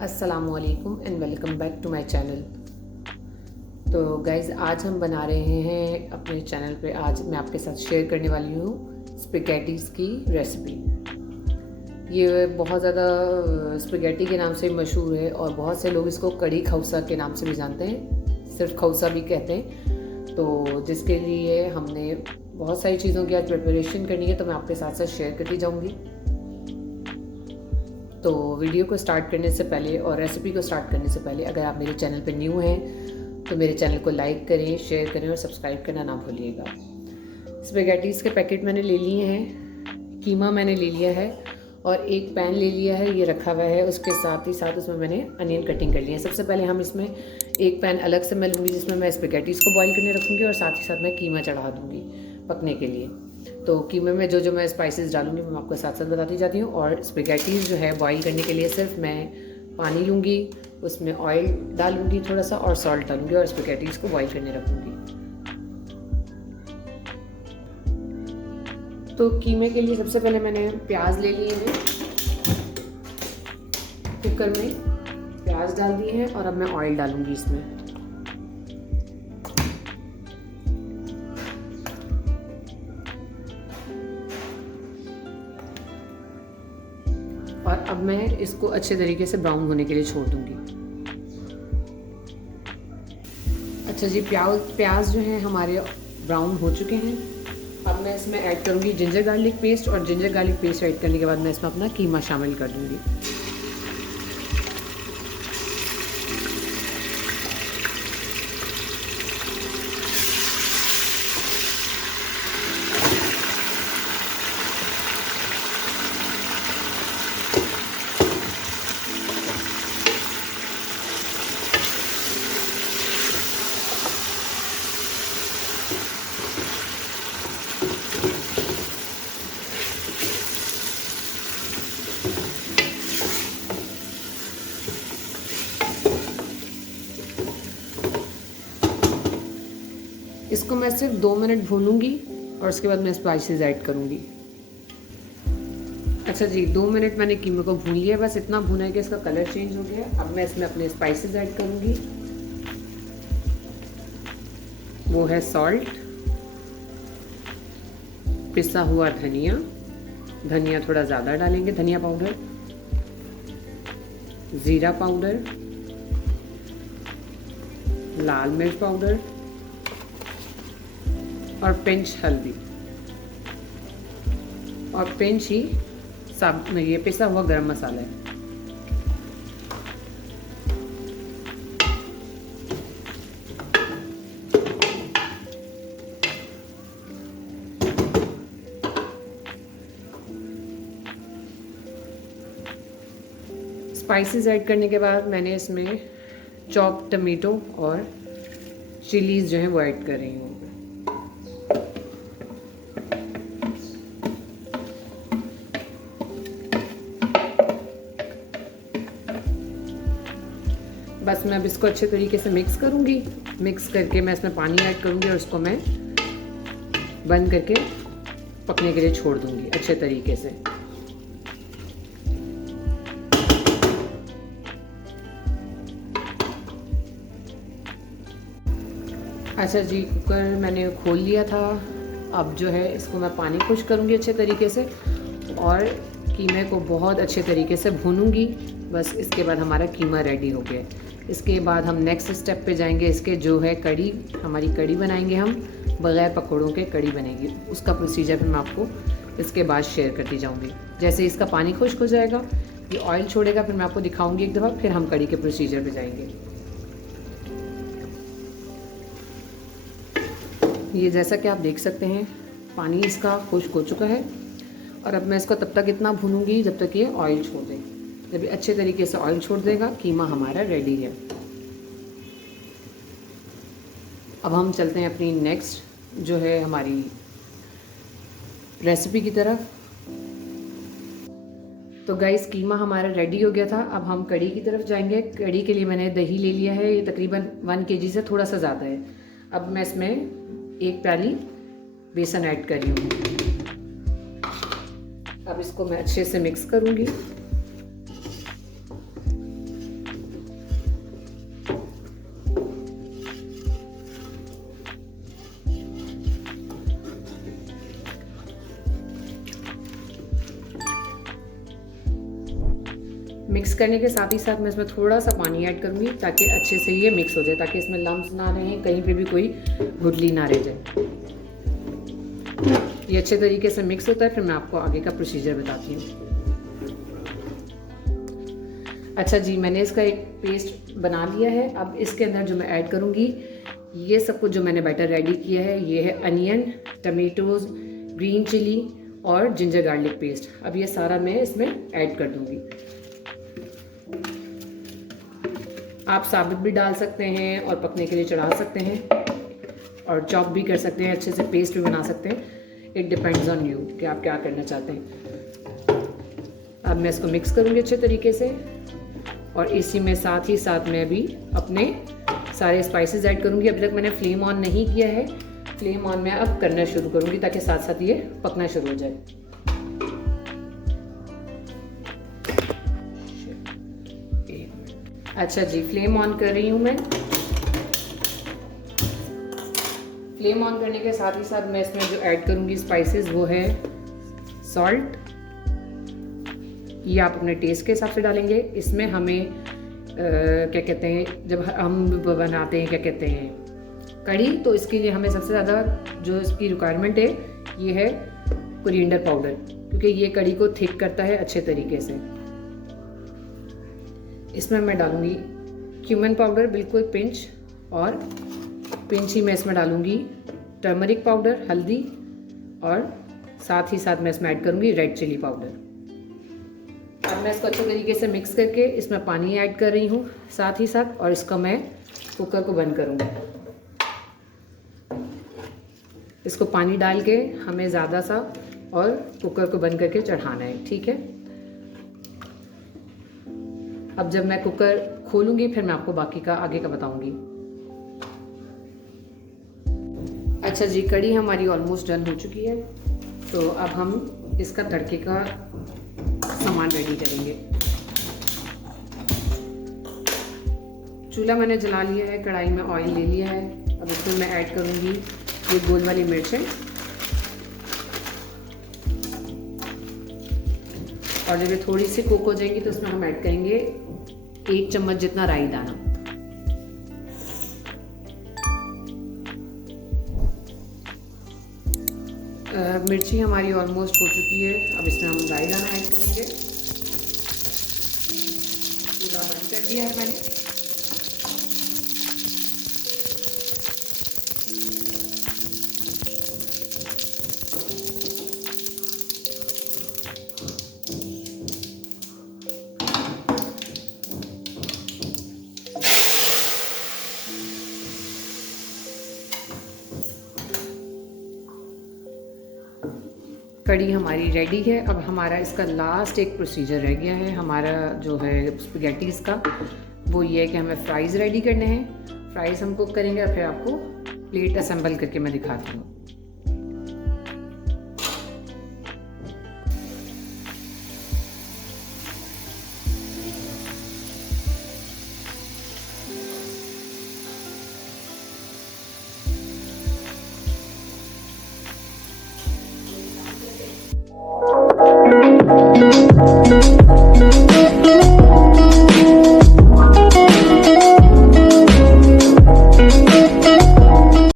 अस्सलामुअलैकुम and welcome back to my channel. तो guys, आज हम बना रहे हैं अपने चैनल पे। आज मैं आपके साथ शेयर करने वाली हूँ स्पैगेटीज़ की रेसिपी। ये बहुत ज़्यादा स्पैगेटी के नाम से मशहूर है और बहुत से लोग इसको कड़ी खौसा के नाम से भी जानते हैं, सिर्फ खौसा भी कहते हैं। तो जिसके लिए हमने बहुत सारी चीज़ों की आज प्रिपरेशन करनी है, तो मैं आपके साथ साथ शेयर करती जाऊँगी। तो वीडियो को स्टार्ट करने से पहले और रेसिपी को स्टार्ट करने से पहले अगर आप मेरे चैनल पर न्यू हैं तो मेरे चैनल को लाइक करें, शेयर करें और सब्सक्राइब करना ना भूलिएगा। स्पैगेटीज़ के पैकेट मैंने ले लिए हैं, कीमा मैंने ले लिया है और एक पैन ले लिया है, ये रखा हुआ है। उसके साथ ही साथ उसमें मैंने अनियन कटिंग कर लिया है। सबसे पहले हम इसमें एक पैन अलग से मैं लूँगी जिसमें मैं स्पैगेटीज़ को बॉईल करने रखूँगी और साथ ही साथ मैं कीमा चढ़ा दूँगी पकने के लिए। तो कीमे में जो मैं स्पाइसेस डालूँगी वो मैं आपको साथ साथ बताती जाती हूँ। और स्पैगेटीज़ जो है बॉईल करने के लिए सिर्फ मैं पानी लूँगी, उसमें ऑयल डालूँगी थोड़ा सा और सॉल्ट डालूँगी और स्पैगेटीज़ को बॉईल करने रखूँगी। तो कीमे के लिए सबसे पहले मैंने प्याज ले लिए हैं, कुकर में प्याज डाल दिए हैं और अब मैं ऑयल डालूँगी इसमें। और अब मैं इसको अच्छे तरीके से ब्राउन होने के लिए छोड़ दूंगी। अच्छा जी, प्याज जो है हमारे ब्राउन हो चुके हैं। अब मैं इसमें ऐड करूंगी जिंजर गार्लिक पेस्ट और जिंजर गार्लिक पेस्ट ऐड करने के बाद मैं इसमें अपना कीमा शामिल कर दूंगी। इसको मैं सिर्फ 2 मिनट भूनूंगी और उसके बाद मैं स्पाइसेस ऐड करूंगी। अच्छा जी, 2 मिनट मैंने कीमे को भून लिया, बस इतना भूना है कि इसका कलर चेंज हो गया। अब मैं इसमें अपने स्पाइसेस ऐड करूंगी। वो है सॉल्ट, पिसा हुआ धनिया, धनिया थोड़ा ज़्यादा डालेंगे, धनिया पाउडर, ज़ीरा पाउडर, लाल मिर्च पाउडर और पिंच हल्दी और पिंच ही ये पिसा हुआ गरम मसाला है। स्पाइसेस ऐड करने के बाद मैंने इसमें चॉप टमेटो और चिलीज़ जो है वो ऐड कर रही हूँ। बस मैं अब इसको अच्छे तरीके से मिक्स करूँगी। मिक्स करके मैं इसमें पानी ऐड करूँगी और उसको मैं बंद करके पकने के लिए छोड़ दूँगी अच्छे तरीके से। अच्छा जी, कुकर मैंने खोल लिया था। अब जो है इसको मैं पानी खुश करूँगी अच्छे तरीके से और कीमे को बहुत अच्छे तरीके से भूनूंगी। बस इसके बाद हमारा कीमा रेडी हो गया। इसके बाद हम नेक्स्ट स्टेप पे जाएंगे। इसके जो है कड़ी, हमारी कड़ी बनाएंगे हम, बग़ैर पकौड़ों के कड़ी बनेगी। उसका प्रोसीजर भी मैं आपको इसके बाद शेयर करती जाऊंगी। जैसे इसका पानी खुश्क हो जाएगा, ये ऑयल छोड़ेगा, फिर मैं आपको दिखाऊंगी एक दफ़ा, फिर हम कड़ी के प्रोसीजर पे जाएंगे। ये जैसा कि आप देख सकते हैं पानी इसका खुश्क हो चुका है और अब मैं इसको तब तक इतना भूनूंगी जब तक ये ऑयल छोड़ दे। जब ये अच्छे तरीके से ऑयल छोड़ देगा, कीमा हमारा रेडी है। अब हम चलते हैं अपनी नेक्स्ट जो है हमारी रेसिपी की तरफ। तो गाइस, कीमा हमारा रेडी हो गया था। अब हम कड़ी की तरफ जाएंगे। कड़ी के लिए मैंने दही ले लिया है, ये तकरीबन 1 kg से थोड़ा सा ज़्यादा है। अब मैं इसमें 1 प्याली बेसन ऐड कर रही हूँ। अब इसको मैं अच्छे से मिक्स करूँगी। मिक्स करने के साथ ही साथ मैं इसमें थोड़ा सा पानी ऐड करूँगी ताकि अच्छे से ये मिक्स हो जाए, ताकि इसमें लम्स ना रहें, कहीं पे भी कोई गुठली ना रह जाए। ये अच्छे तरीके से मिक्स होता है, फिर मैं आपको आगे का प्रोसीजर बताती हूँ। अच्छा जी, मैंने इसका एक पेस्ट बना लिया है। अब इसके अंदर जो मैं ऐड करूँगी, ये सब कुछ जो मैंने बैटर रेडी किया है, ये है अनियन, टमेटोज़, ग्रीन चिली और जिंजर गार्लिक पेस्ट। अब ये सारा मैं इसमें ऐड कर दूँगी। आप साबुत भी डाल सकते हैं और पकने के लिए चढ़ा सकते हैं, और चॉप भी कर सकते हैं, अच्छे से पेस्ट भी बना सकते हैं। इट डिपेंड्स ऑन यू कि आप क्या करना चाहते हैं। अब मैं इसको मिक्स करूँगी अच्छे तरीके से, और इसी में साथ ही साथ मैं भी अपने सारे स्पाइसेस ऐड करूँगी। अभी तक मैंने फ्लेम ऑन नहीं किया है, फ्लेम ऑन मैं अब करना शुरू करूँगी ताकि साथ साथ ये पकना शुरू हो जाए। अच्छा जी, फ्लेम ऑन कर रही हूँ मैं। फ्लेम ऑन करने के साथ ही साथ मैं इसमें जो ऐड करूँगी स्पाइसेस, वो है सॉल्ट। ये आप अपने टेस्ट के हिसाब से डालेंगे। इसमें हमें क्या कहते हैं, जब हम बनाते हैं क्या कहते हैं कढ़ी, तो इसके लिए हमें सबसे ज़्यादा जो इसकी रिक्वायरमेंट है ये है कोरिएंडर पाउडर, क्योंकि ये कढ़ी को थिक करता है अच्छे तरीके से। इसमें मैं डालूँगी क्यूमन पाउडर, बिल्कुल पिंच, और पिंच ही मैं इसमें डालूँगी टर्मरिक पाउडर, हल्दी, और साथ ही साथ मैं इसमें ऐड करूँगी रेड चिली पाउडर। अब मैं इसको अच्छे तरीके से मिक्स करके इसमें पानी ऐड कर रही हूँ साथ ही साथ, और इसका मैं कुकर को बंद करूँगी। इसको पानी डाल के हमें ज़्यादा सा और कुकर को बंद करके चढ़ाना है, ठीक है। अब जब मैं कुकर खोलूँगी फिर मैं आपको बाकी का आगे का बताऊँगी। अच्छा जी, कढ़ी हमारी ऑलमोस्ट डन हो चुकी है, तो अब हम इसका तड़के का सामान रेडी करेंगे। चूल्हा मैंने जला लिया है, कढ़ाई में ऑयल ले लिया है। अब इसमें मैं ऐड करूँगी ये गोल वाली मिर्चें, और जब ये थोड़ी सी कुक हो जाएंगी तो इसमें हम ऐड करेंगे 1 चम्मच जितना राई दाना। मिर्ची हमारी ऑलमोस्ट हो चुकी है। अब इसमें हम राई दाना ऐड करेंगे। चूल्हा बंद कर दिया है मैंने। कढ़ी हमारी रेडी है। अब हमारा इसका लास्ट एक प्रोसीजर रह गया है हमारा जो है स्पैगेटीज़ का, वो ये है कि हमें फ़्राइज़ रेडी करने हैं। फ़्राइज़ हम कुक करेंगे और फिर आपको प्लेट असेंबल करके मैं दिखाती हूँ।